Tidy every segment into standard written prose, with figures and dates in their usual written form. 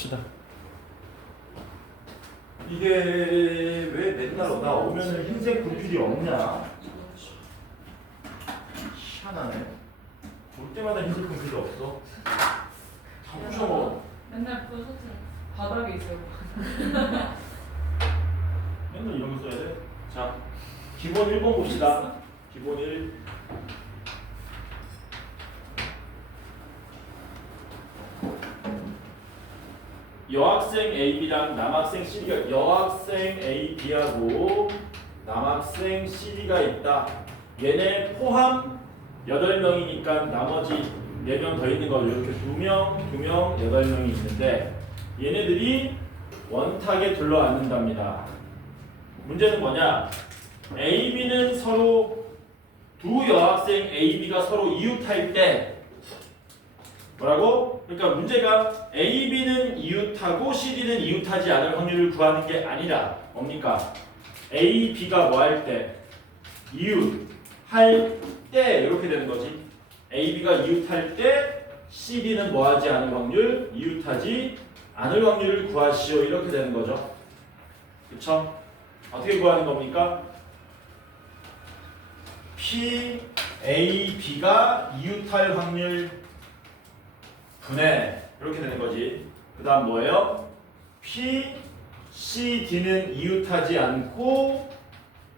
봅시다. 이게 왜 맨날 나 오면은 흰색 분필이 없냐? 희한하네. 올 때마다 흰색 분필이 없어. 다 부셔. 맨날 부서져. 바닥에 있어요. 맨날 이런 거 써야 돼? 자, 기본 1번 봅시다. 기본 1. 여학생 AB랑 남학생 CD가 여학생 AB하고 남학생 CD가 있다. 얘네 포함 8명이니까 나머지 4명 더 있는 거죠. 이렇게 2명, 2명, 8명이 있는데 얘네들이 원탁에 둘러앉는답니다. 문제는 뭐냐? AB는 서로 두 여학생 AB가 서로 이웃할 때 뭐라고? 그러니까 문제가 AB는 이웃하고 CD는 이웃하지 않을 확률을 구하는 게 아니라 뭡니까? AB가 뭐 할 때? 이웃할 때 이렇게 되는 거지. AB가 이웃할 때 CD는 뭐 하지 않을 확률? 이웃하지 않을 확률을 구하시오. 이렇게 되는 거죠. 그쵸? 어떻게 구하는 겁니까? PAB가 이웃할 확률 분해 이렇게 되는 거지. 그 다음 뭐예요? PCD는 이웃하지 않고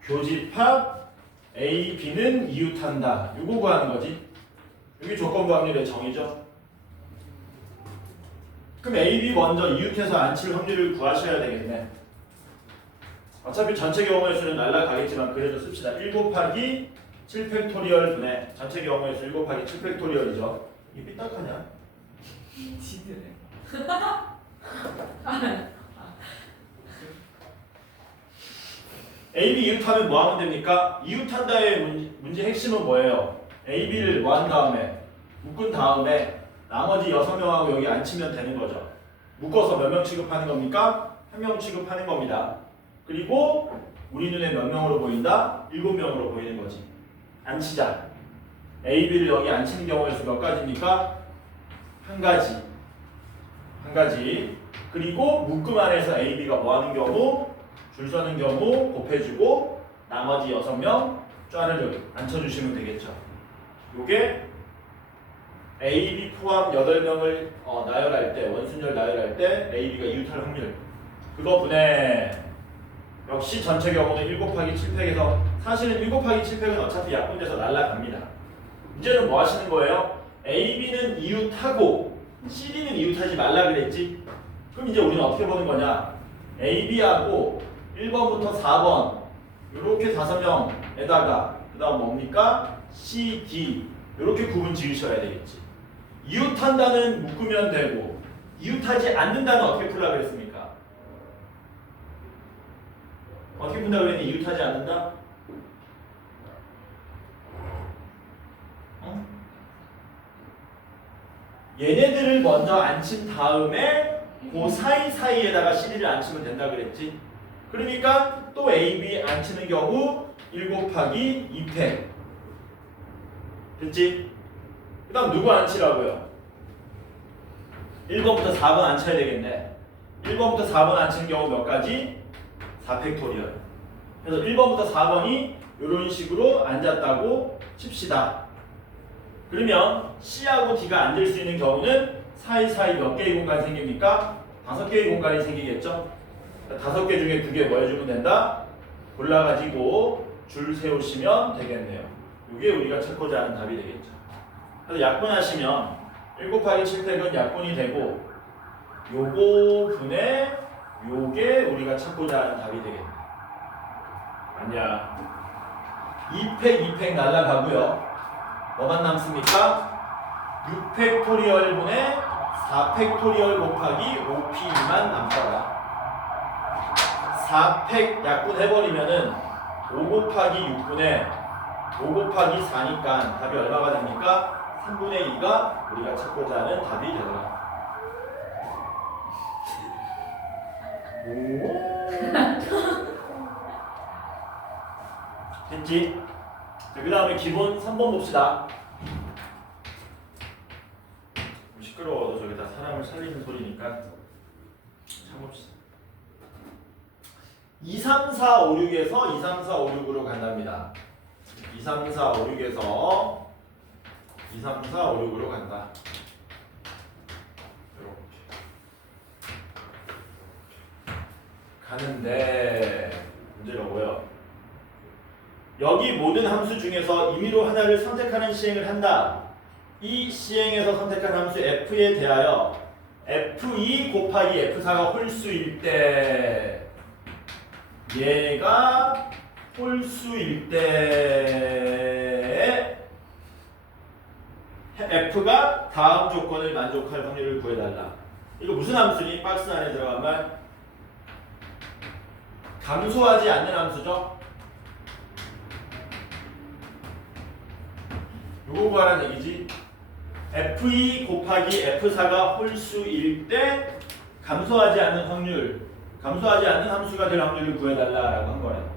교집합 AB는 이웃한다. 이거 구하는 거지. 여기 조건부 확률의 정의죠. 그럼 AB 먼저 이웃해서 앉힐 확률을 구하셔야 되겠네. 어차피 전체 경우의 수는 날라가겠지만 그래도 씁시다. 1 곱하기 7 팩토리얼 분의 전체 경우의 수 1 곱하기 7 팩토리얼이죠. 이게 삐딱하냐? 지드네. AB 이웃하면 뭐 하면 됩니까? 이웃한다의 문제 핵심은 뭐예요? AB를 뭐 한 다음에 묶은 다음에 나머지 6명하고 여기 앉히면 되는 거죠. 묶어서 몇 명 취급하는 겁니까? 1명 취급하는 겁니다. 그리고 우리 눈에 몇 명으로 보인다? 7명으로 보이는 거지. 앉히자. AB를 여기 앉히는 경우의 수 몇 가지입니까? 한 가지. 한 가지. 그리고 묶음 안에서 AB가 뭐 하는 경우? 줄 서는 경우 곱해주고 나머지 6명 쫙을 앉혀주시면 되겠죠. 요게 AB 포함 8명을 나열할 때, 원순열 나열할 때 AB가 이웃할 확률. 그거 분해. 역시 전체 경우는 1 곱하기 7팩에서 사실은 1 곱하기 7팩은 어차피 약분돼서 날라갑니다. 이제는 뭐 하시는 거예요? AB는 이웃하고 CD는 이웃하지 말라 그랬지? 그럼 이제 우리는 어떻게 보는 거냐? AB하고 1번부터 4번 이렇게 5명에다가 그 다음 뭡니까? CD 이렇게 구분 지으셔야 되겠지. 이웃한다는 묶으면 되고 이웃하지 않는다는 어떻게 풀라 그랬습니까? 어떻게 푼다 그랬니? 이웃하지 않는다? 얘네들을 먼저 앉힌 다음에 그 사이사이에다가 CD를 앉히면 된다 그랬지? 그러니까 또 AB 앉히는 경우 1 곱하기 2팩 됐지? 그 다음 누구 앉히라고요? 1번부터 4번 앉혀야 되겠네. 1번부터 4번 앉히는 경우 몇 가지? 4팩토리얼. 그래서 1번부터 4번이 이런 식으로 앉았다고 칩시다. 그러면 C하고 D가 앉을 수 있는 경우는 사이사이 몇 개의 공간이 생깁니까? 5개의 공간이 생기겠죠? 5개 중에 2개 뭐 해주면 된다? 골라가지고 줄 세우시면 되겠네요. 이게 우리가 찾고자 하는 답이 되겠죠. 그래서 약분하시면 1 곱하기 7팩은 약분이 되고 요거 분의 요게 우리가 찾고자 하는 답이 되겠네. 아니야. 2팩, 2팩 날라가고요. 뭐만 남습니까? 6팩토리얼 분의 4팩토리얼 곱하기 5p만 남더라. 4팩 약분해버리면은 5 곱하기 6분의 5 곱하기 4니까 답이 얼마가 됩니까? 3분의 2가 우리가 찾고자 하는 답이 되더라. 됐지? 그 다음에 기본 3번 봅시다. 시끄러워서 저기 다 사람을 살리는 소리니까 2, 3, 4, 5, 6에서 2, 3, 4, 5, 6으로 간답니다. 2, 3, 4, 5, 6에서 2, 3, 4, 5, 6으로 간다. 이렇게 가는데 문제가 뭐예요? 여기 모든 함수 중에서 임의로 하나를 선택하는 시행을 한다. 이 시행에서 선택한 함수 f에 대하여 f2 곱하기 f4가 홀수일 때 얘가 홀수일 때 f가 다음 조건을 만족할 확률을 구해달라. 이거 무슨 함수니? 박스 안에 들어가면 감소하지 않는 함수죠. 요거 구하라는 얘기지. f2 곱하기 f4가 홀수일 때 감소하지 않는 확률, 감소하지 않는 함수가 될 확률을 구해달라라고 한 거예요.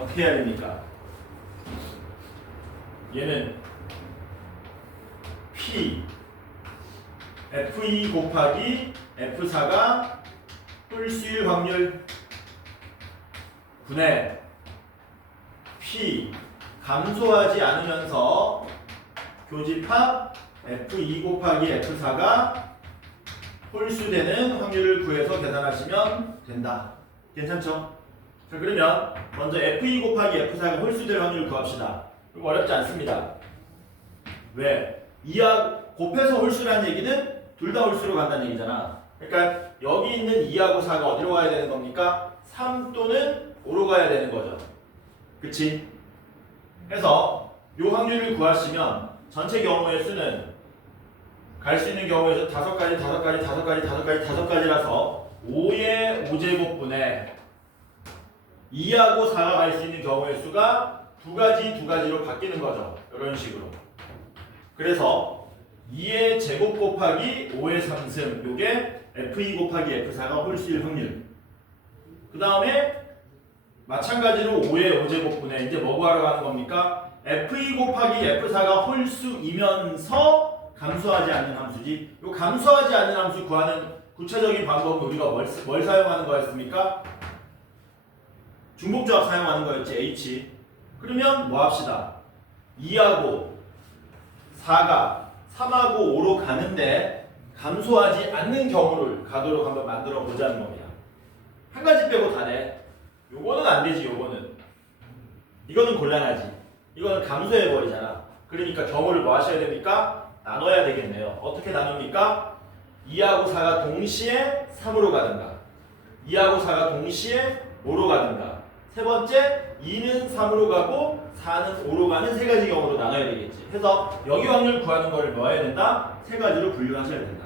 어떻게 해야 됩니까? 얘는 p f2 곱하기 f4가 홀수일 확률 분의 p 감소하지 않으면서 교집합 f2 곱하기 f4가 홀수되는 확률을 구해서 계산하시면 된다. 괜찮죠? 자, 그러면 먼저 f2 곱하기 f4가 홀수될 확률을 구합시다. 이거 어렵지 않습니다. 왜? 2하고 곱해서 홀수라는 얘기는 둘 다 홀수로 간다는 얘기잖아. 그러니까 여기 있는 2하고 4가 어디로 가야 되는 겁니까? 3 또는 5로 가야 되는 거죠. 그치? 해서 이 확률을 구하시면 전체 경우의 수는 갈 수 있는 경우에서 5가지, 5가지, 5가지, 5가지, 5가지라서 5의 5제곱분의 2하고 4가 갈 수 있는 경우의 수가 2가지로 바뀌는 거죠. 이런 식으로. 그래서 2의 제곱 곱하기 5의 3승 요게 f2 곱하기 f4가 홀수일 확률. 그 다음에 마찬가지로 5의 5제곱분의 이제 뭐 구하러 가는 겁니까? f2 곱하기 f4가 홀수이면서 감소하지 않는 함수지. 이 감소하지 않는 함수 구하는 구체적인 방법은 우리가 뭘 사용하는 거였습니까? 중복조합 사용하는 거였지. H. 그러면 뭐 합시다. 2하고 4가 3하고 5로 가는데 감소하지 않는 경우를 가도록 한번 만들어 보자는 겁니다. 한 가지 빼고 다네. 요거는 안 되지. 이거는 곤란하지. 이거는 감소해 버리잖아. 그러니까 경우를 뭐 하셔야 됩니까? 나눠야 되겠네요. 어떻게 나눕니까? 2하고 4가 동시에 3으로 가든가 2하고 4가 동시에 5로 가든가 세 번째 2는 3으로 가고 4는 5로 가는 세 가지 경우로 나눠야 되겠지. 해서 여기 확률 구하는 거를 뭐 해야 된다? 세 가지로 분류하셔야 된다.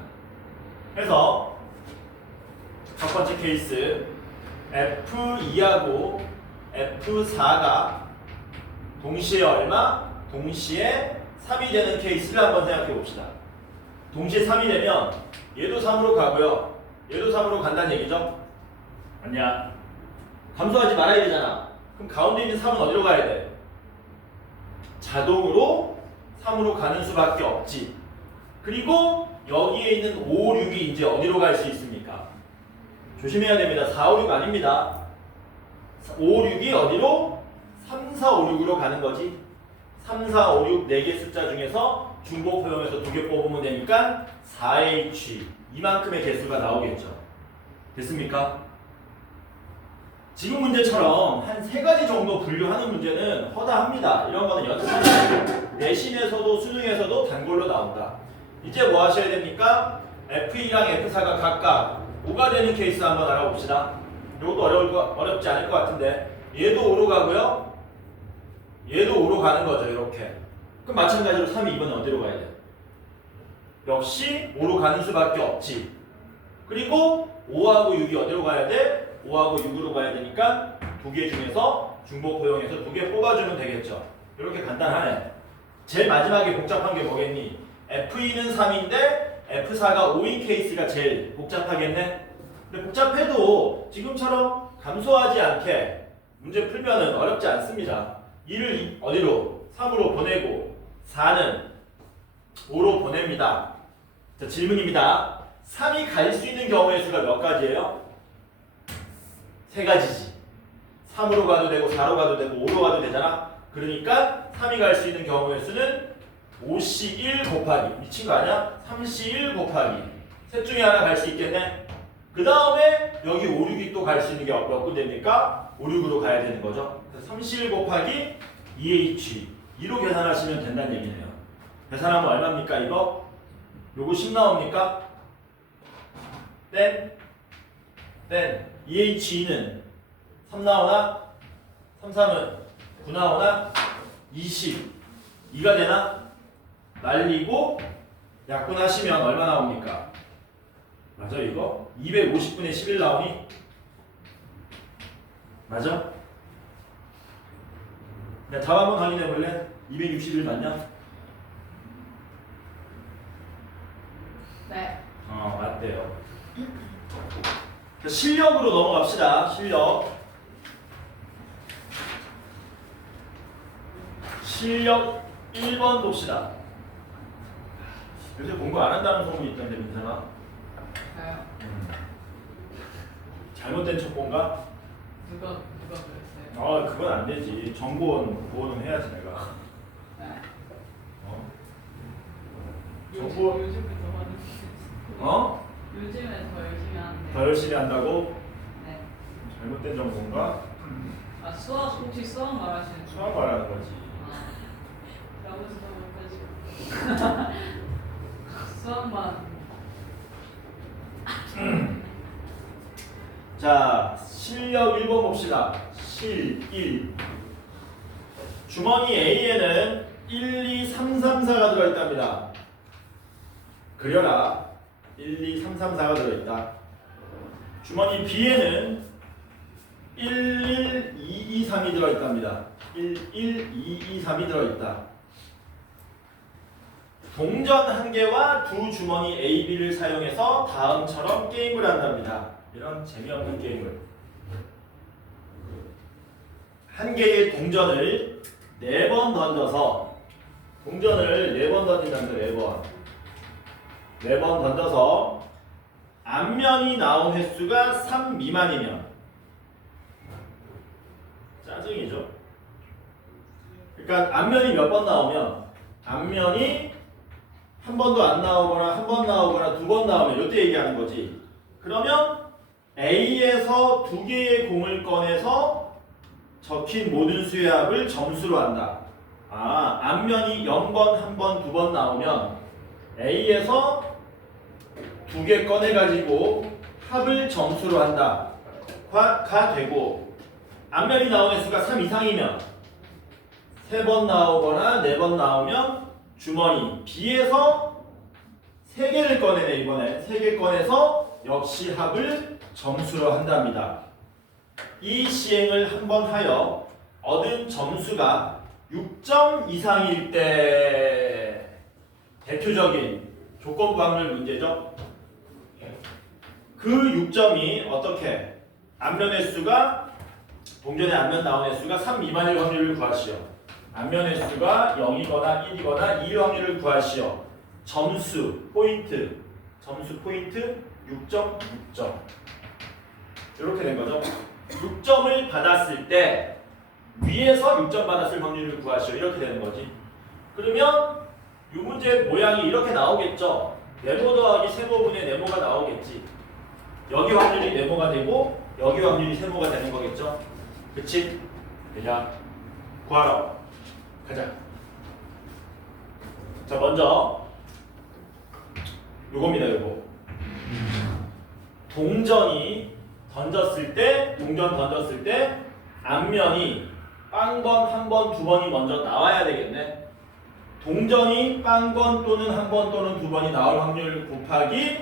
해서 첫 번째 케이스 F2하고 F4가 동시에 얼마? 동시에 3이 되는 케이스를 한번 생각해 봅시다. 동시에 3이 되면 얘도 3으로 가고요. 얘도 3으로 간다는 얘기죠? 아니야. 감소하지 말아야 되잖아. 그럼 가운데 있는 3은 어디로 가야 돼? 자동으로 3으로 가는 수밖에 없지. 그리고 여기에 있는 5, 6이 이제 어디로 갈 수 있습니까? 조심해야 됩니다. 4, 5, 6 아닙니다. 5, 6이 어디로? 3, 4, 5, 6으로 가는 거지. 3, 4, 5, 6 4개 숫자 중에서 중복 표현에서 2개 뽑으면 되니까 4H 이만큼의 개수가 나오겠죠. 됐습니까? 지금 문제처럼 한 3가지 정도 분류하는 문제는 허다합니다. 이런 거는 연습하시고 내신에서도 수능에서도 단골로 나온다. 이제 뭐 하셔야 됩니까? F2랑 F4가 각각 5가 되는 케이스 한번 알아봅시다. 이것도 어렵지 않을 것 같은데 얘도 5로 가고요. 얘도 5로 가는 거죠. 이렇게. 그럼 마찬가지로 3이 이번에 어디로 가야 돼? 역시 5로 가는 수밖에 없지. 그리고 5하고 6이 어디로 가야 돼? 5하고 6으로 가야 되니까 2개 중에서 중복 포용해서 2개 뽑아주면 되겠죠. 이렇게 간단하네. 제일 마지막에 복잡한 게 뭐겠니? F2는 3인데 F4가 5인 케이스가 제일 복잡하겠네? 근데 복잡해도 지금처럼 감소하지 않게 문제 풀면은 어렵지 않습니다. 2를 어디로? 3으로 보내고 4는 5로 보냅니다. 자, 질문입니다. 3이 갈 수 있는 경우의 수가 몇 가지예요? 세 가지지. 3으로 가도 되고 4로 가도 되고 5로 가도 되잖아. 그러니까 3이 갈 수 있는 경우의 수는 5C1 곱하기 미친 거 아니야? 3C1 곱하기 셋 중에 하나 갈 수 있겠네. 그 다음에 여기 5, 6이 또 갈 수 있는 게 몇 군데입니까? 5, 6으로 가야 되는 거죠. 그래서 3C1 곱하기 2H 2로 계산하시면 된다는 얘기네요. 계산하면 얼마입니까 이거? 요거 10 나옵니까? 땡 2H2는 3 나오나? 3, 3은 9 나오나? 20 2가 되나? 날리고 약분하시면 얼마 나옵니까? 맞아 이거? 250분의 11 나오니? 맞아? 야, 답 한번 확인해 볼래? 261 맞냐? 네. 맞대요. 실력으로 넘어갑시다. 실력 1번 봅시다. 요새 공부 안 한다는 소문이 있던데 민선아. 저요. 잘못된 척본가? 누가 그랬어요? 그건 안 되지. 정보원 보호는 해야지 내가. 네. 정보 요즘에 더 하는. 요즘에 더 열심히 하는데. 더 열심히 한다고? 네. 잘못된 정보인가? 수학 혹시 수학 말하시는 거? 수학 말하는 거지. 못하시고. 수학만. 자, 실력 1번 봅시다. 실 1. 주머니 A에는 1, 2, 3, 3, 4가 들어있답니다. 그려라. 1, 2, 3, 3, 4가 들어있다. 주머니 B에는 1, 1, 2, 2, 3이 들어있답니다. 1, 1, 2, 2, 3이 들어있다. 동전 한 개와 두 주머니 A, B를 사용해서 다음처럼 게임을 한답니다. 이런 재미없는 게임을. 한 개의 동전을 4번 던져서 동전을 4번 던진답니다. 4번. 4번 던져서 앞면이 나온 횟수가 3 미만이면 짜증이죠. 그러니까 앞면이 몇 번 나오면 앞면이 한 번도 안 나오거나 한 번 나오거나 2번 나오면 이때 얘기하는 거지. 그러면 A에서 2개의 공을 꺼내서 적힌 모든 수의 합을 점수로 한다. 앞면이 0번, 1번, 2번 나오면 A에서 2개 꺼내가지고 합을 점수로 한다. 가 되고 앞면이 나오는 수가 3 이상이면 3번 나오거나 4번 나오면 주머니 B에서 3개를 꺼내네. 이번에 3개 꺼내서 역시 합을 점수로 한답니다. 이 시행을 한번 하여 얻은 점수가 6점 이상일 때 대표적인 조건부 확률 문제죠. 그 6점이 어떻게? 앞면 횟수가 동전의 앞면 나온 횟수가 3 미만일 확률을 구하시오. 앞면 횟수가 0이거나 1이거나 2일 확률을 구하시오. 점수 포인트 6점 6점 이렇게 된 거죠. 6점을 받았을 때 위에서 6점 받았을 확률을 구하시오. 이렇게 되는 거지. 그러면 이 문제 모양이 이렇게 나오겠죠. 네모 더하기 세모분의 네모가 나오겠지. 여기 확률이 네모가 되고 여기 확률이 세모가 되는 거겠죠. 그치? 그냥 구하러 가자. 자, 먼저 요겁니다. 요거 동전 던졌을 때 앞면이 빵번, 한번, 두 번이 먼저 나와야 되겠네. 동전이 빵번 또는 한 번 또는 두 번이 나올 확률 곱하기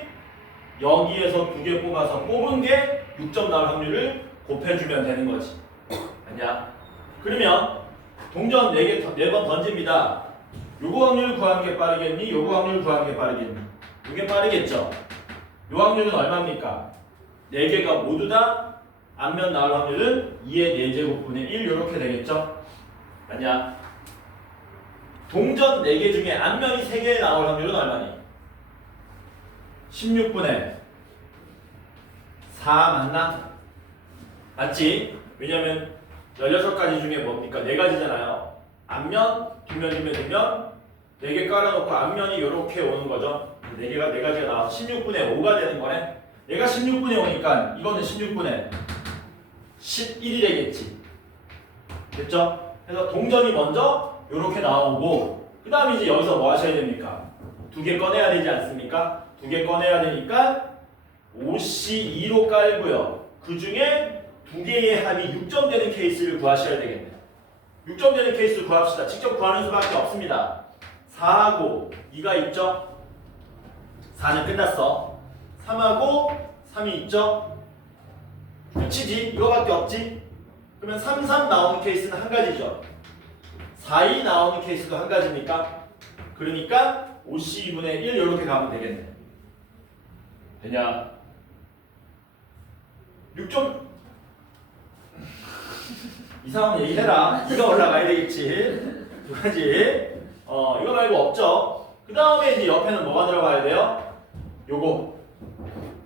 여기에서 2개 뽑아서 뽑은 게 6점 나올 확률을 곱해주면 되는 거지. 아니야? 그러면 동전 4번 던집니다. 요거 확률 구하는 게 빠르겠니? 요거 확률 구하는 게 빠르겠니? 이게 빠르겠죠? 요 확률은 얼마입니까? 4개가 모두 다 앞면 나올 확률은 2의 4제곱분의 1 이렇게 되겠죠? 아니야? 동전 4개 중에 앞면이 3개 나올 확률은 얼마니? 16분의 4 맞나? 맞지? 왜냐면 16가지 중에 뭡니까? 4가지잖아요. 앞면, 뒷면, 뒷면, 뒷면 4개 깔아놓고 앞면이 이렇게 오는 거죠. 4가지가 나와서 16분의 5가 되는 거네. 얘가 16분의 5니까 이거는 16분의 11이 되겠지. 됐죠? 그래서 동전이 먼저 이렇게 나오고 그 다음에 이제 여기서 뭐 하셔야 됩니까? 2개 꺼내야 되지 않습니까? 2개 꺼내야 되니까 5C2로 깔고요. 그 중에 2개의 합이 6점 되는 케이스를 구하셔야 되겠네요. 6점 되는 케이스를 구합시다. 직접 구하는 수밖에 없습니다. 4하고 2가 있죠? 4는 끝났어. 3하고 3이 있죠? 끝이지. 이거밖에 없지? 그러면 3, 3 나오는 케이스는 한 가지죠. 4, 2 나오는 케이스도 한 가지입니까? 그러니까 5C2분의 1 이렇게 가면 되겠네. 되냐? 6점 이상한 얘기 해라. 이가 올라가야 되겠지. 2가지. 이거 말고 없죠. 그 다음에 이제 옆에는 뭐가 들어가야 돼요? 요거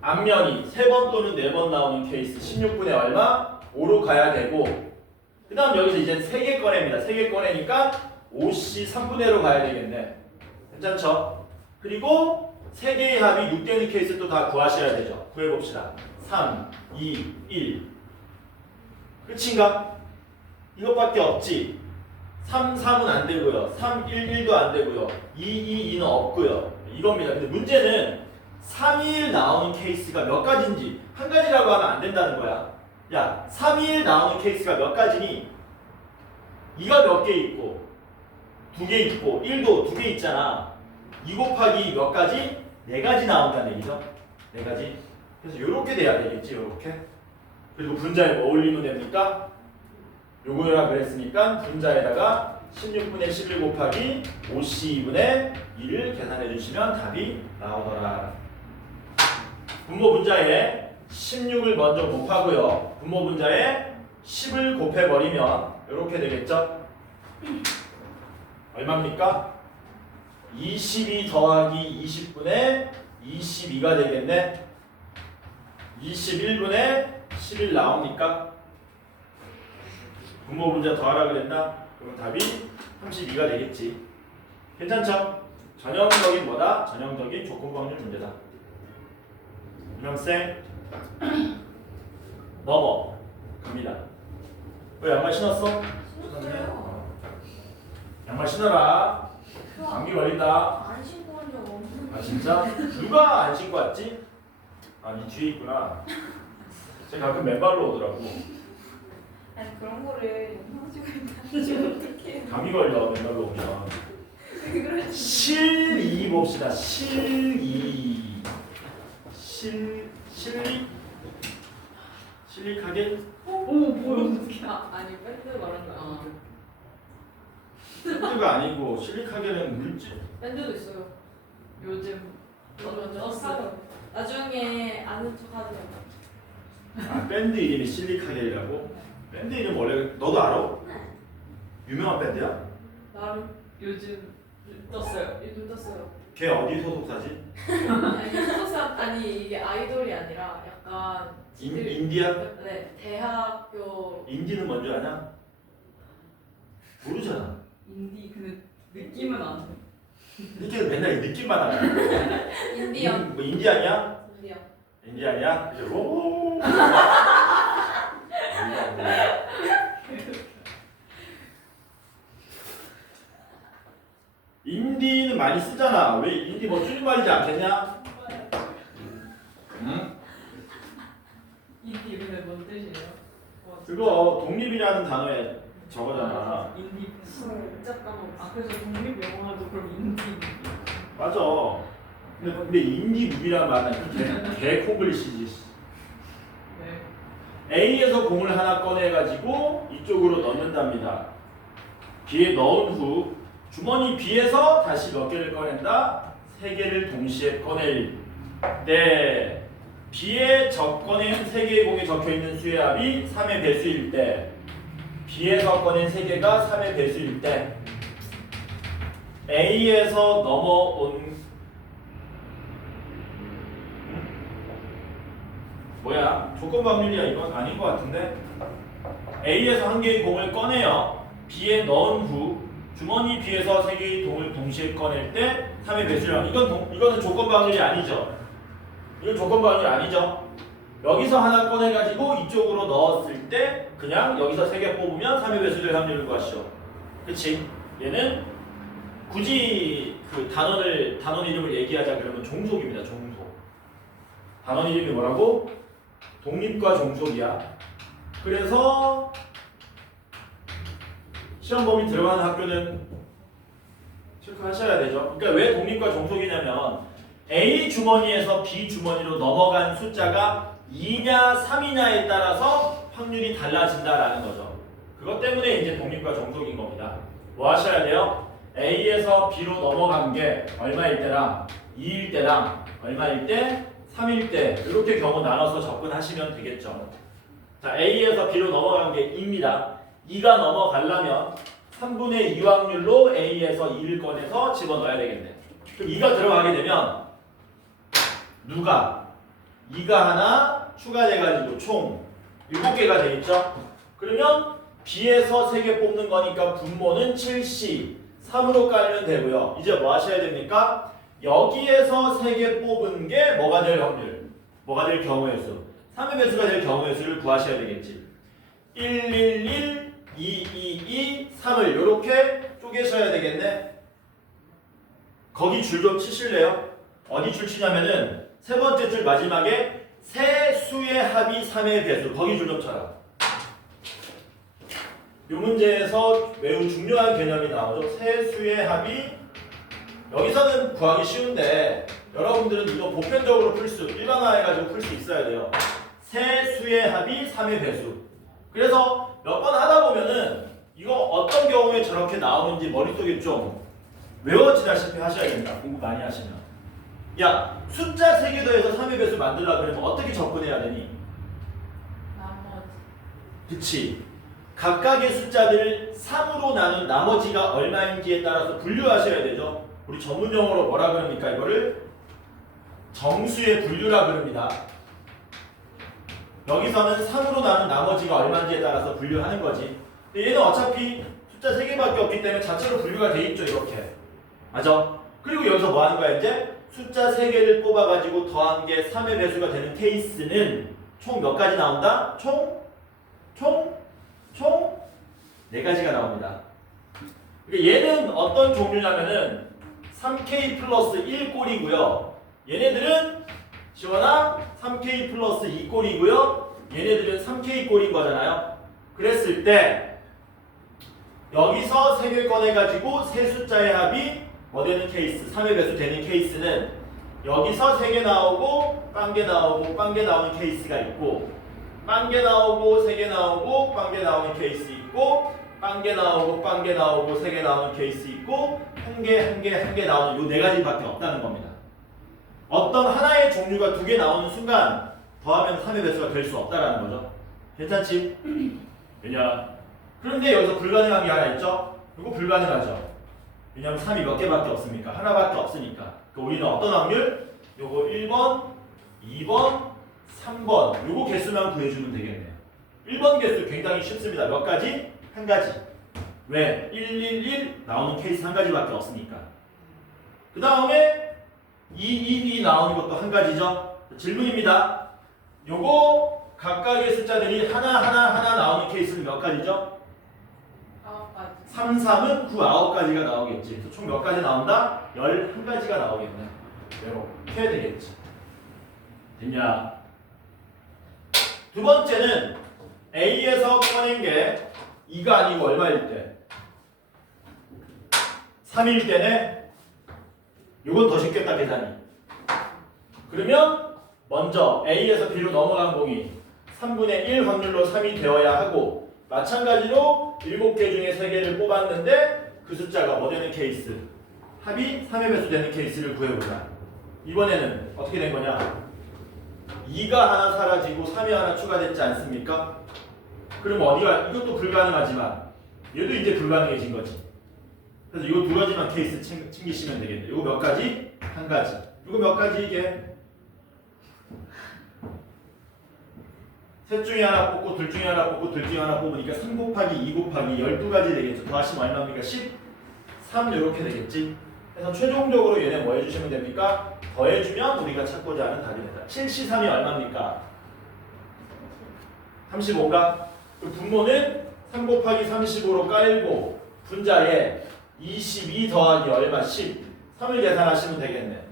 앞면이 3번 또는 4번 나오는 케이스 16분의 얼마? 5로 가야 되고 그 다음 여기서 이제 3개 꺼냅니다. 3개 꺼내니까 5C 3분의 1로 가야 되겠네. 괜찮죠? 그리고 3개의 합이 6 되는 케이스 또 다 구하셔야 되죠. 구해봅시다. 3, 2, 1 끝인가? 이것밖에 없지. 3, 3은 안 되고요. 3, 1, 1도 안 되고요. 2, 2, 2는 없고요. 이겁니다. 근데 문제는 3, 2, 1 나오는 케이스가 몇 가지인지 한 가지라고 하면 안 된다는 거야. 야, 3, 2, 1 나오는 케이스가 몇 가지니? 2가 몇 개 있고 2개 있고 1도 2개 있잖아. 2 곱하기 몇 가지? 4가지 나온다는 얘기죠. 4가지. 그래서 이렇게 돼야 되겠지. 이렇게. 그리고 분자에 뭐 올리면 됩니까? 요거라 그랬으니까 분자에다가 16분의 11 곱하기 5C2분의 1을 계산해 주시면 답이 나오더라. 분모 분자에 16을 먼저 곱하고요. 분모 분자에 10을 곱해버리면 이렇게 되겠죠? 얼마입니까? 22 더하기 20분의 22가 되겠네. 21분의 11 나옵니까? 분모 분자 더하라 그랬나? 그럼 답이 32가 되겠지. 괜찮죠? 전형적인 뭐다? 전형적인 조건방률 문제다. 유명쌤 넘어갑니다. 왜 양말 신었어? 신었어요. 양말 신어라. 감기 걸린다. 안 신고 온 적 없는데. 아 진짜? 누가 안 신고 왔지? 아, 니 뒤에 있구나. 제가 가끔 맨발로 오더라고. 아니 그런 거를 영상 찍고 있다는 어떻게? 감기 걸려 맨발로 오면. 왜 그러지? 실이 봅시다. 실이. 실리카겔? 오 뭐야 어떻게? 아니 밴드 말한 거야. 밴드가 아니고 실리카겔은 물질. 밴드도 있어요. 요즘 떴어요. 나중에 아는 척 하세요. 아, 밴드 이름이 실리카겔이라고? 밴드 이름 원래 너도 알아? 네. 유명한 밴드야? 나름 요즘 떴어요. 요즘 떴어요. 걔 어디 소속사지? 아니 소속사 아니 이게 아이돌이 아니라 약간 인디야? 네 대학교 인디는 뭔지 아냐? 모르잖아. 인디 그 느낌은 안 돼. 이렇게 맨날 이 느낌만 알아. 인디언 뭐 인디아냐? 인디언. 인디아냐? 이제 오. 인디는 많이 쓰잖아. 왜 인디 뭐 줄임말이지 않겠냐? 응? 인디 근데 뭔 뜻이에요? 그거 독립이라는 단어에 저거잖아. 인디 진짜 까먹었어. 아 그래서 독립 영화도 그럼 인디. 맞아. 근데 인디 무비란 말은 개 콩글리시지. 네. A에서 공을 하나 꺼내가지고 이쪽으로 넣는답니다. B에 넣은 후 주머니 B에서 다시 몇 개를 꺼낸다? 3개를 동시에 꺼낼 때 B에 꺼낸 3개의 공에 적혀있는 수의 합이 3의 배수일 때 B에서 꺼낸 3개가 3의 배수일 때 A에서 넘어온 뭐야? 조건 방률이야. 이건 아닌 것 같은데. A에서 한 개의 공을 꺼내요. B에 넣은 후 주머니 B에서 세 개의 공을 동시에 꺼낼 때 3의 배수량. 이거는 조건 방률이 아니죠. 이건 조건 방률이 아니죠. 여기서 하나 꺼내가지고 이쪽으로 넣었을 때 그냥 여기서 세 개 뽑으면 3의 배수될 확률을 구하시오. 그치? 얘는 굳이 그 단원 이름을 얘기하자 그러면 종속입니다. 종속. 단원 이름이 뭐라고? 독립과 종속이야. 그래서 시험 범위 들어가는 학교는 체크하셔야 되죠. 그러니까 왜 독립과 종속이냐면 A 주머니에서 B 주머니로 넘어간 숫자가 2냐 3이냐에 따라서 확률이 달라진다라는 거죠. 그것 때문에 이제 독립과 종속인 겁니다. 뭐 하셔야 돼요? A에서 B로 넘어간 게 얼마일 때랑 2일 때랑 얼마일 때 3일 때 이렇게 경우 나눠서 접근하시면 되겠죠. 자, A에서 B로 넘어간 게 2입니다. 2가 넘어가려면 3분의 2 확률로 A에서 2를 꺼내서 집어넣어야 되겠네. 그럼 2가 들어가게 되면 누가 2가 하나 추가돼가지고 총 7개가 되겠죠. 그러면 B에서 3개 뽑는 거니까 분모는 7C 3으로 깔면 되고요. 이제 뭐 하셔야 됩니까? 여기에서 3개 뽑은 게 뭐가 될 확률? 뭐가 될 경우의 수? 3의 배수가 될 경우의 수를 구하셔야 되겠지. 1, 1, 1, 2, 2, 2, 3을 이렇게 쪼개셔야 되겠네. 거기 줄 좀 치실래요? 어디 줄 치냐면은 세 번째 줄 마지막에 세 수의 합이 3의 배수. 거기 줄 좀 쳐라. 이 문제에서 매우 중요한 개념이 나오죠. 세 수의 합이 여기서는 구하기 쉬운데 여러분들은 이거 보편적으로 일반화해가지고 풀 수 있어야 돼요. 세 수의 합이 3의 배수. 그래서 몇 번 하다 보면은 이거 어떤 경우에 저렇게 나오는지 머릿속에 좀 외워지다시피 하셔야 됩니다. 공부 많이 하시면. 야, 숫자 3개 더해서 3의 배수 만들려고 그러면 어떻게 접근해야 되니? 나머지. 그치. 각각의 숫자들을 3으로 나눈 나머지가 얼마인지에 따라서 분류하셔야 되죠. 우리 전문 용어로 뭐라 그럽니까? 이거를 정수의 분류라 그럽니다. 여기서는 3으로 나눈 나머지가 얼마인지에 따라서 분류하는 거지. 근데 얘는 어차피 숫자 3개밖에 없기 때문에 자체로 분류가 돼 있죠. 이렇게. 맞아? 그리고 여기서 뭐 하는 거야 이제? 숫자 3개를 뽑아가지고 더한 게 3의 배수가 되는 케이스는 총 몇 가지 나온다? 총 4가지가 나옵니다. 그러니까 얘는 어떤 종류냐면은 3K 플러스 1꼴이고요. 얘네들은 시원아 3K 플러스 2꼴이고요. 얘네들은 3K 꼴인 거잖아요. 그랬을 때 여기서 3개 꺼내가지고 세 숫자의 합이 뭐 되는 케이스, 3의 배수 되는 케이스는 여기서 3개 나오고 빵개 나오고 빵개 나오는 케이스가 있고 빵개 나오고 3개 나오고 빵개 나오는 케이스 있고 빵개 나오고 빵개 나오고 3개 나오는 케이스 있고 한 개 나오는 요 4가지밖에 없다는 겁니다. 어떤 하나의 종류가 2개 나오는 순간 더하면 3의 배수가 될 수 없다는 거죠. 괜찮지? 왜냐? 그런데 여기서 불가능한 게 하나 있죠? 이거 불가능하죠. 왜냐면 3이 몇 개밖에 없습니까? 하나밖에 없으니까. 그러니까 우리는 어떤 확률? 요거 1번, 2번, 3번 요거 개수만 구해주면 되겠네요. 1번 개수 굉장히 쉽습니다. 몇 가지? 한 가지. 왜? 1, 1, 1 나오는 케이스 한 가지밖에 없으니까. 그 다음에 2, 2, 2 나오는 것도 한 가지죠. 질문입니다. 요거 각각의 숫자들이 하나 나오는 케이스는 몇 가지죠? 9가지. 3, 3은 9, 9가지가 나오겠지. 그래서 총 몇 가지 나온다? 11가지가 나오겠네. 이렇게 해야 되겠지. 됐냐? 두 번째는 A에서 꺼낸 게 2가 아니고 얼마일 때? 3일 때네? 요건 더 쉽겠다 계산이. 그러면 먼저 A에서 B로 넘어간 공이 3분의 1 확률로 3이 되어야 하고 마찬가지로 7개 중에 3개를 뽑았는데 그 숫자가 뭐 되는 케이스? 합이 3의 배수 되는 케이스를 구해보자. 이번에는 어떻게 된 거냐? 2가 하나 사라지고 3이 하나 추가됐지 않습니까? 그럼 어디가 이것도 불가능하지만 얘도 이제 불가능해진 거지. 그래서 이거 2가지만 케이스 챙기시면 되겠네. 이거 몇 가지? 한 가지. 이거 몇 가지 이게? 셋 중에 하나 뽑고 둘 중에 하나 뽑고 둘 중에 하나 뽑으니까 3 곱하기 2 곱하기 12가지 되겠죠. 더하시면 얼마입니까? 13 이렇게 되겠지. 그래서 최종적으로 얘네 뭐 해주시면 됩니까? 더해주면 우리가 찾고자 하는 답이 된다. 7C3이 얼마입니까? 35인가? 그 분모는 3 곱하기 35로 깔고 분자에 22 더하기 얼마? 10 3을 계산하시면 되겠네.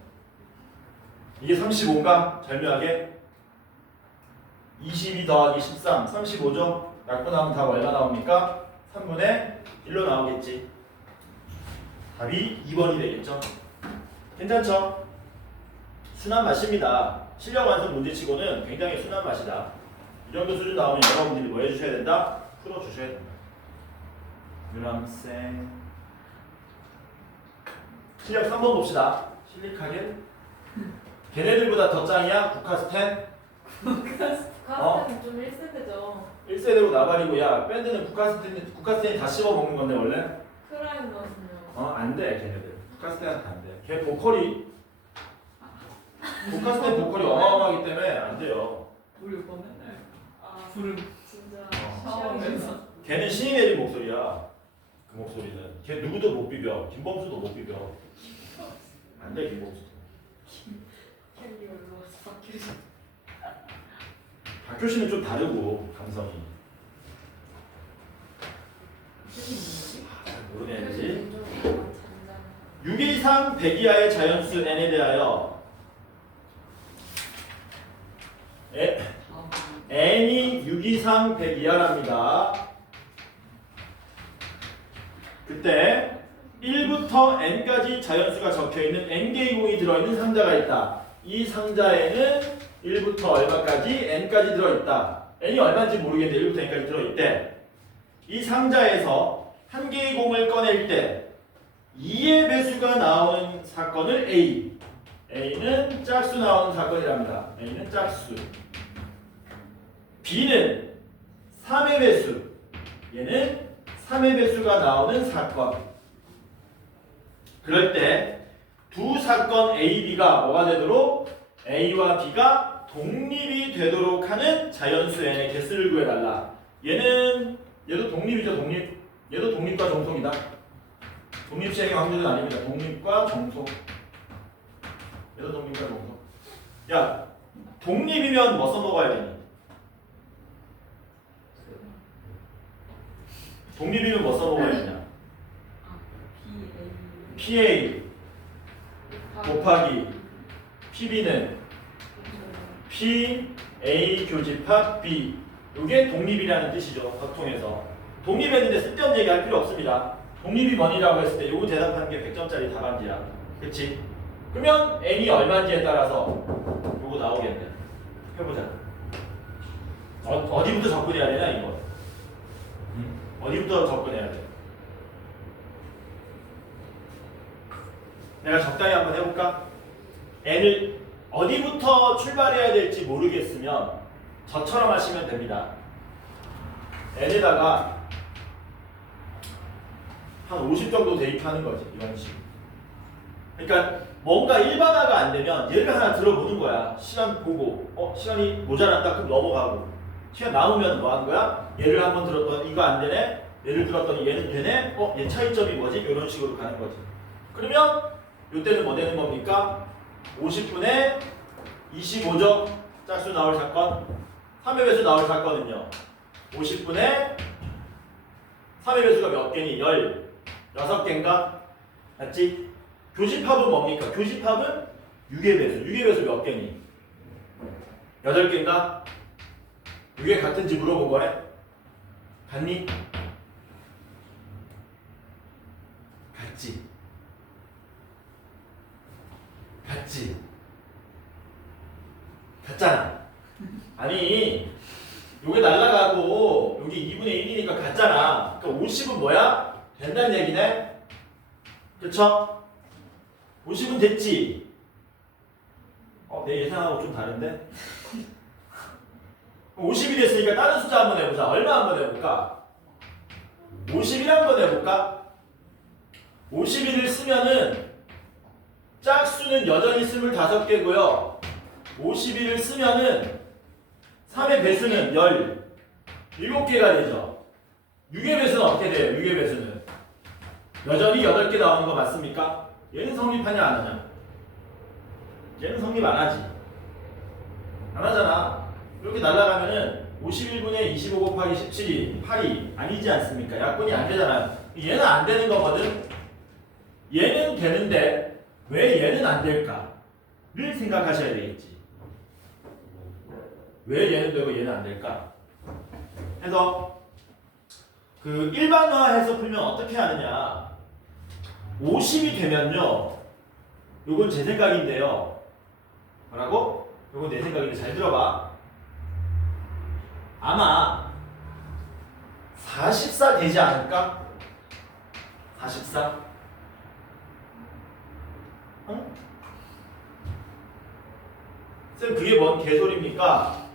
이게 35인가? 절묘하게 22 더하기 13 35죠? 약분하면 답 얼마 나옵니까? 3분의 1로 나오겠지. 답이 2번이 되겠죠. 괜찮죠? 순한 맛입니다. 실력 완성 문제치고는 굉장히 순한 맛이다. 이 정도 수준 나오면 여러분들이 뭐 해주셔야 된다? 풀어주셔야 된다. 유람쌤 실력 3번 봅시다. 실리카겐 걔네들보다 더 짱이야? 국카스텐? 국가는 좀 1세대죠. 1세대로 나발이고 야 밴드는 국카스텐이 다 씹어먹는 건데 원래? 크라이머스요. 안돼 걔네들 국카스텐한테 안돼. 걔 보컬이 국카스텐 보컬이 어마어마하기 때문에 안 돼요. 우리 오빠 맨날 아 부르 진짜 샤워하면서 걔는 신이 내린 목소리야. 그 목소리는 걔 누구도 못 비벼. 김범수도 못 비벼. 안돼 김범수. 캔디 올라와서 바뀌어져. 박효신은 좀 다르고 감성이. 모르네 애들이. 6 이상 100 이하의 자연수 n에 대하여 n이 6 이상 100 이하랍니다. 그때 1부터 n까지 자연수가 적혀있는 n개의 공이 들어있는 상자가 있다. 이 상자에는 1부터 얼마까지 n까지 들어있다. n이 얼마인지 모르겠는데 1부터 n까지 들어있대. 이 상자에서 한 개의 공을 꺼낼 때 2의 배수가 나오는 사건을 A. A는 짝수 나오는 사건이랍니다. A는 짝수. B는 3의 배수. 얘는 3의 배수가 나오는 사건. 그럴 때 두 사건 A, B가 뭐가 되도록 A와 B가 독립이 되도록 하는 자연수 n의 개수를 구해달라. 얘도 독립이죠. 독립. 얘도 독립과 정속이다. 독립시행의 확률은 아닙니다. 독립과 정속. 얘도 독립과 정속. 야, 독립이면 뭐 써먹어야 되니? 독립이면 뭐 써먹어야 되냐? PA 곱하기 PB는 PA 교집합 B. 이게 독립이라는 뜻이죠. 보통에서. 독립했는데 쓸데없는 얘기 할 필요 없습니다. 독립이 뭐니라고 했을 때 이거 대답하는 게 100점짜리 답안지야. 그치? 그러면 n이 얼마인지에 따라서 이거 나오겠네. 해보자. 어디부터 접근해야 되냐 이거. 어디부터 접근해야 돼? 내가 적당히 한번 해볼까? n을 어디부터 출발해야 될지 모르겠으면 저처럼 하시면 됩니다. n에다가 한 50 정도 대입하는 거지. 이런 식으로. 그러니까 뭔가 일반화가 안 되면 얘를 하나 들어보는 거야. 시간 보고 시간이 모자란다 그럼 넘어가고 시간 남으면 뭐 하는 거야? 얘를 한번 들었더니 이거 안 되네. 얘를 들었더니 얘는 되네. 얘 차이점이 뭐지? 이런 식으로 가는 거지. 그러면 이때는 뭐 되는 겁니까? 50분에 25죠. 짝수 나올 사건. 3의 배수 나올 사건은요. 50분에 3의 배수가 몇 개니? 16개인가? 맞지? 교집합은 뭡니까? 교집합은 6의 배수. 6의 배수 몇 개니? 8개인가? 6의 같은지 물어본 거네? 같니? 같지? 같지? 같잖아. 아니 요게 날라가고 여기 2분의 1이니까 같잖아. 그러니까 50은 뭐야? 된다는 얘기네. 그쵸? 50은 됐지? 내 예상하고 좀 다른데? 50이 됐으니까 다른 숫자 한번 해보자. 얼마 한번 해볼까? 51 한번 해볼까? 51을 쓰면은 짝수는 여전히 25개고요. 51을 쓰면은 3의 배수는 17개가 되죠. 6의 배수는 어떻게 돼요? 6의 배수는 여전히 8개 나오는 거 맞습니까? 얘는 성립하냐 안 하냐? 얘는 성립 안 하지. 안 하잖아. 이렇게 날아가면은 51분의 25 곱하기 17이 8이 아니지 않습니까? 약분이 안 되잖아요. 얘는 안 되는 거거든. 얘는 되는데 왜 얘는 안 될까?를 생각하셔야 되겠지. 왜 얘는 되고 얘는 안 될까? 해서 그 일반화해서 풀면 어떻게 하느냐? 50이 되면요. 요건 제 생각인데요. 뭐라고? 요건 내 생각인데 잘 들어봐. 아마 44 되지 않을까? 44? 응? 쌤 그게 뭔 개소리입니까?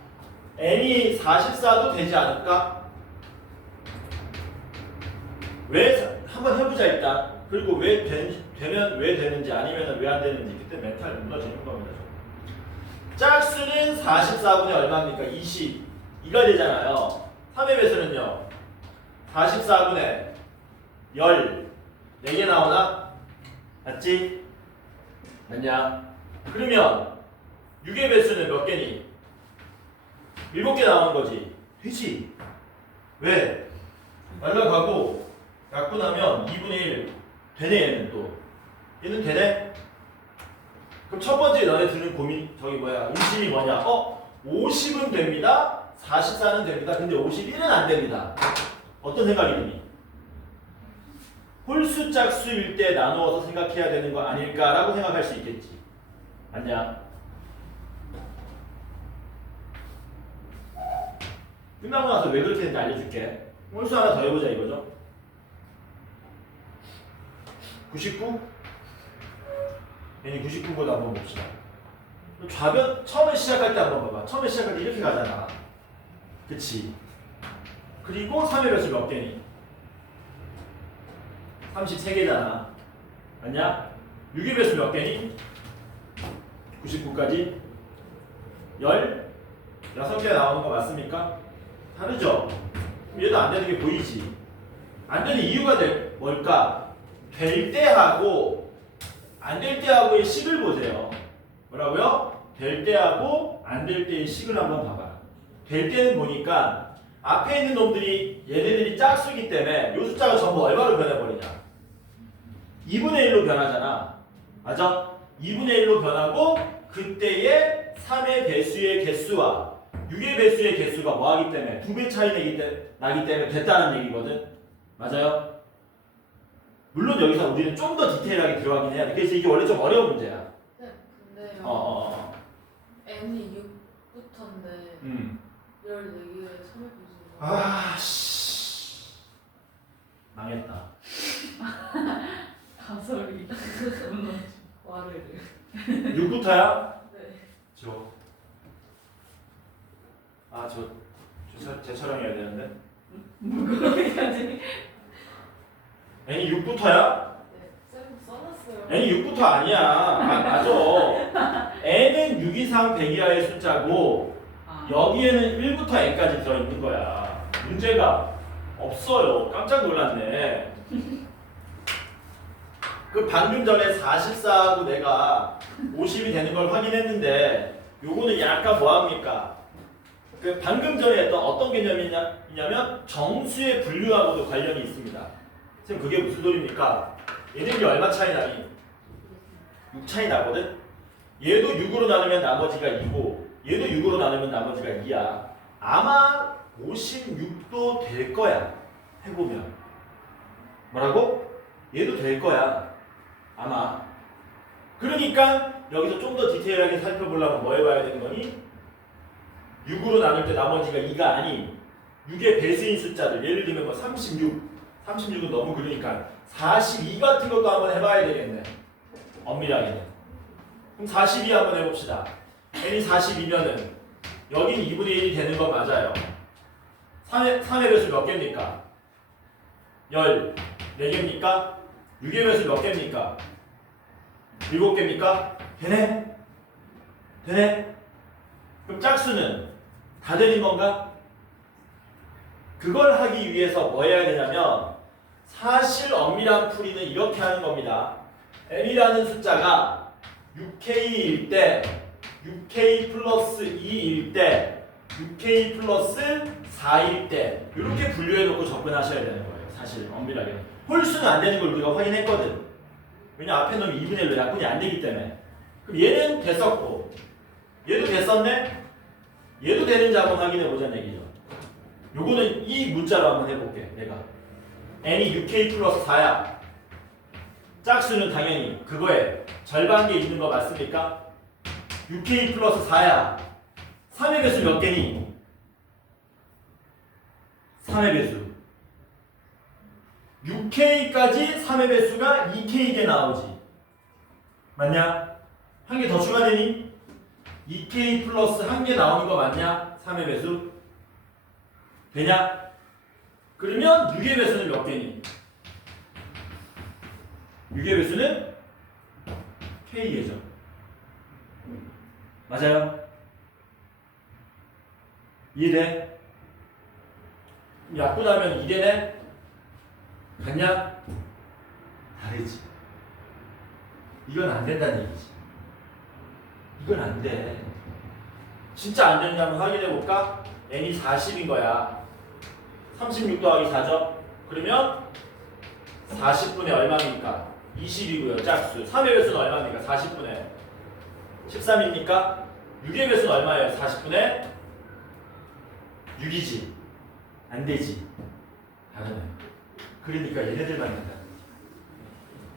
n이 44도 되지 않을까? 왜 한번 해보자 일단. 그리고 왜 되면 왜 되는지 아니면 왜 안 되는지 그때 멘탈 무너지는 겁니다. 짝수는 44분의 얼마입니까? 22가 되잖아요. 3의 배수는요 44분의 14개 나오나? 맞지? 맞냐? 그러면 6의 배수는 몇 개니? 7개 나오는 거지. 되지? 왜? 날라가고 약분하면 2분의 1 되네. 얘는 또 얘는 되네? 그럼 첫 번째 너네 드는 고민 저기 뭐야 음심이 뭐냐? 50은 됩니다. 44는 됩니다. 근데 51은 안 됩니다. 어떤 생각이 드니? 홀수 짝수일 때 나누어서 생각해야 되는 거 아닐까라고 생각할 수 있겠지. 맞냐? 끝나고 나서 왜 그렇게 되는지 알려줄게. 홀수 하나 더 해보자 이거죠. 99? 얘는 99보다 한번 봅시다. 좌변 처음에 시작할 때 한번 봐봐. 처음에 시작할 때 이렇게 가잖아. 그치? 그리고 3의 배수 몇 개니? 33개잖아. 맞냐? 6의 배수 몇 개니? 99까지 16개 나오는 거 맞습니까? 다르죠? 얘도 안 되는 게 보이지? 안 되는 이유가 뭘까? 될 때하고 안 될 때하고의 식을 보세요. 뭐라고요? 될 때하고 안 될 때의 식을 한번 봐봐. 될 때는 보니까 앞에 있는 놈들이 얘네들이 짝수기 때문에 요 숫자가 전부 얼마로 변해버리냐? 2분의 1로 변하잖아. 맞아? 2분의 1로 변하고 그때의 3의 배수의 개수와 6의 배수의 개수가 뭐하기 때문에 2배 차이 나기 때문에 됐다는 얘기거든. 맞아요? 물론 여기서 우리는 좀 더 디테일하게 들어가긴 해야 돼. 그래서 이게 원래 좀 어려운 문제야. 네, 근데요. n이 6부터인데 14개의 3의 배수가 아, 씨. 망했다. 가설이 와르르. 6부터야? 네. 저. 재촬영해야 되는데. 그렇게까지. n이 6부터야? 네, 쌤 써놨어요. n이 6부터 아니야. 맞아. n은 6 이상 100 이하의 숫자고 여기에는 1부터 n까지 들어있는 거야. 문제가 없어요. 깜짝 놀랐네. 그 방금 전에 44하고 내가 50이 되는 걸 확인했는데 요거는 약간 뭐합니까? 그 방금 전에 했던 어떤 개념이냐면 정수의 분류하고도 관련이 있습니다. 선생님 그게 무슨 소리입니까? 얘네들이 얼마 차이 나니? 6 차이 나거든? 얘도 6으로 나누면 나머지가 2고 얘도 6으로 나누면 나머지가 2야. 아마 56도 될 거야. 해보면. 뭐라고? 얘도 될 거야. 아마. 그러니까 여기서 좀 더 디테일하게 살펴보려면 뭐 해봐야 되는 거니? 6으로 나눌 때 나머지가 2가 아닌 6의 배수인 숫자들 예를 들면 뭐 36은 너무 그러니까 42 같은 것도 한번 해봐야 되겠네. 엄밀하게. 그럼 42 한번 해봅시다. n이 42면은 여긴 2분의 1이 되는 건 맞아요. 3의 배수 몇 개입니까? 14개입니까? 6의 배수 몇 개입니까? 7개입니까? 되네? 되네? 그럼 짝수는 다 되는 건가? 그걸 하기 위해서 뭐 해야 되냐면 사실 엄밀한 풀이는 이렇게 하는 겁니다. n이라는 숫자가 6k일 때 6k 플러스 2일 때 6k 플러스 4일 때 이렇게 분류해 놓고 접근하셔야 되는 거예요. 사실 엄밀하게 홀수는 안 되는 걸 우리가 확인했거든. 왜냐 앞에 놓으면 2분의 1로 약분이 안 되기 때문에. 그럼 얘는 됐었고 얘도 됐었네? 얘도 되는지 한번 확인해 보자는 얘기죠. 요거는 이 문자로 한번 해볼게. 내가 n이 6k 플러스 4야. 짝수는 당연히 그거에 절반계 있는 거 맞습니까? 6k 플러스 4야. 3의 배수 몇 개니? 3의 배수 6k까지 3의 배수가 2k개 나오지. 맞냐? 한 개 더 추가되니? 2k 플러스 한 개 나오는 거 맞냐? 3의 배수 되냐? 그러면 6의 배수는 몇 개니? 6의 배수는 k개죠. 맞아요? 이해돼? 약분하면 2되네? 같냐? 다르지. 이건 안 된다는 얘기지. 이건 안 돼. 진짜 안 되는지 한번 확인해 볼까? n이 40인 거야. 36 더하기 4죠? 그러면 40분의 얼마입니까? 20이고요. 짝수. 3의 배수는 얼마입니까? 40분의 13입니까? 6의 배수는 얼마예요? 40분의 6이지. 안 되지. 다르네. 그러니까 얘네들만 된다.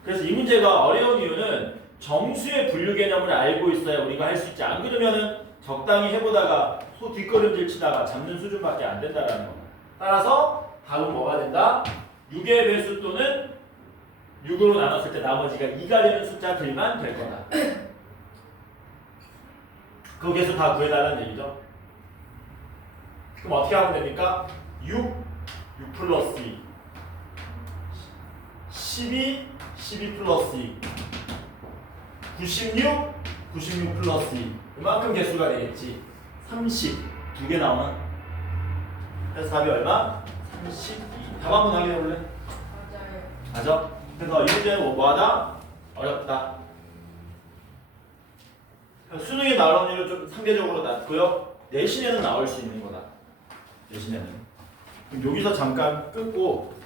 그래서 이 문제가 어려운 이유는 정수의 분류 개념을 알고 있어야 우리가 할 수 있지. 안 그러면은 적당히 해보다가 소 뒷걸음질 치다가 잡는 수준밖에 안 된다라는 겁니다. 따라서 답은 뭐가 된다? 6의 배수 또는 6으로 나눴을 때 나머지가 2가 되는 숫자들만 될 거다. 그 개수 다 구해달라는 얘기죠. 그럼 어떻게 하면 됩니까? 6 플러스 2 12 플러스 2 96 플러스 2 이만큼 개수가 되겠지. 30 두 개 나오나? 그래서 답이 얼마? 32. 답 한번 확인해 볼래? 맞아요. 맞아? 그래서 이 문제는 뭐하다? 어렵다. 수능에 나올 확률은 좀 상대적으로 낮고요. 내신에는 나올 수 있는 거다. 내신에는. 그럼 여기서 잠깐 끊고